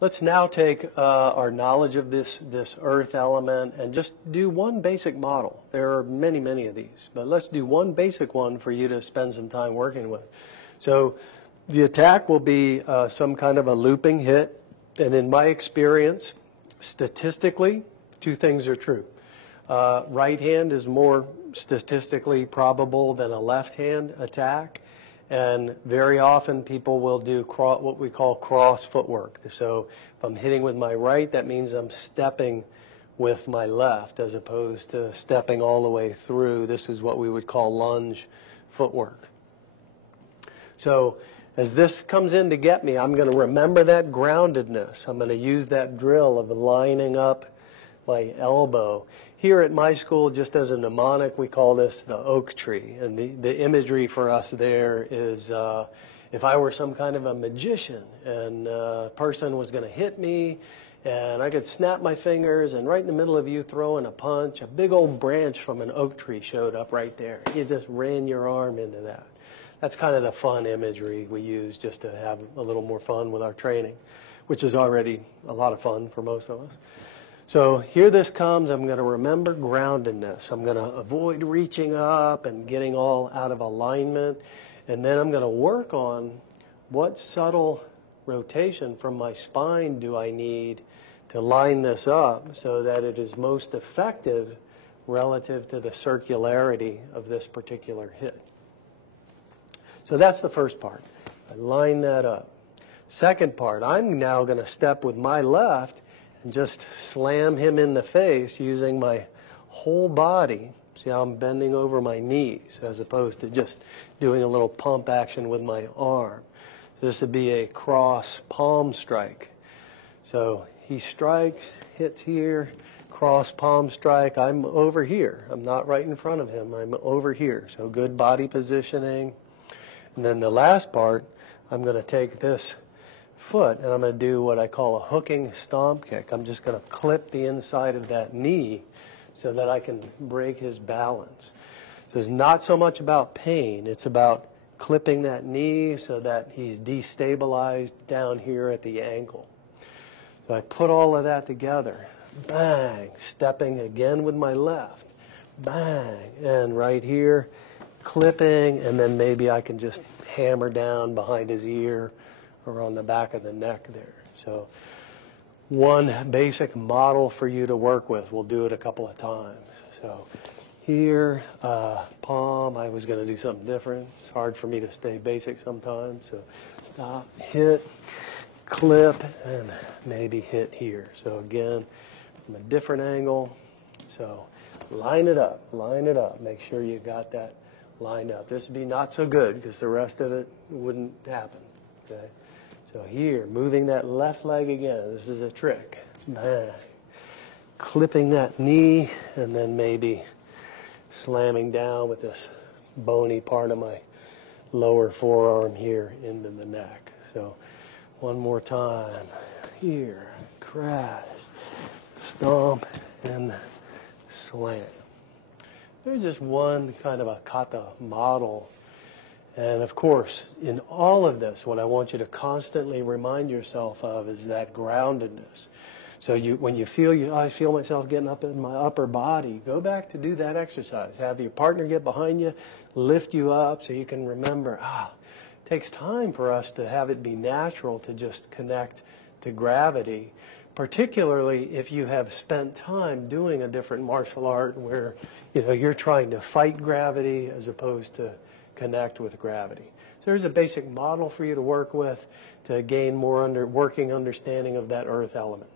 Let's now take our knowledge of this earth element and just do one basic model. There are many, many of these, but let's do one basic one for you to spend some time working with. So the attack will be some kind of a looping hit, and in my experience, statistically, two things are true. Right hand is more statistically probable than a left hand attack. And very often people will do what we call cross footwork. So if I'm hitting with my right, that means I'm stepping with my left as opposed to stepping all the way through. This is what we would call lunge footwork. So as this comes in to get me, I'm going to remember that groundedness. I'm going to use that drill of lining up my elbow. Here at my school, just as a mnemonic, we call this the oak tree. And the imagery for us there is if I were some kind of a magician and a person was going to hit me and I could snap my fingers and right in the middle of you throwing a punch, a big old branch from an oak tree showed up right there. You just ran your arm into that. That's kind of the fun imagery we use just to have a little more fun with our training, which is already a lot of fun for most of us. So here this comes. I'm going to remember groundedness. I'm going to avoid reaching up and getting all out of alignment. And then I'm going to work on what subtle rotation from my spine do I need to line this up so that it is most effective relative to the circularity of this particular hit. So that's the first part. I line that up. Second part, I'm now going to step with my left and just slam him in the face using my whole body. See how I'm bending over my knees as opposed to just doing a little pump action with my arm. This would be a cross palm strike. So he strikes, hits here, cross palm strike. I'm over here. I'm not right in front of him. I'm over here. So good body positioning. And then the last part, I'm going to take this foot and I'm going to do what I call a hooking stomp kick. I'm just going to clip the inside of that knee so that I can break his balance. So it's not so much about pain. It's about clipping that knee so that he's destabilized down here at the ankle. So I put all of that together. Bang, stepping again with my left. Bang, and right here, clipping, and then maybe I can just hammer down behind his ear or on the back of the neck there. So one basic model for you to work with. We'll do it a couple of times. So here, palm, I was going to do something different. It's hard for me to stay basic sometimes. So stop, hit, clip, and maybe hit here. So again, from a different angle. So line it up, make sure you got that lined up. This would be not so good because the rest of it wouldn't happen. Okay. So here, moving that left leg again. This is a trick. Bang. Clipping that knee and then maybe slamming down with this bony part of my lower forearm here into the neck. So one more time. Here, crash, stomp, and slam. There's just one kind of a kata model. And of course, in all of this, what I want you to constantly remind yourself of is that groundedness. So when you feel, I feel myself getting up in my upper body, go back to do that exercise. Have your partner get behind you, lift you up so you can remember, it takes time for us to have it be natural to just connect to gravity, particularly if you have spent time doing a different martial art where you're trying to fight gravity as opposed to connect with gravity. So there's a basic model for you to work with to gain more working understanding of that earth element.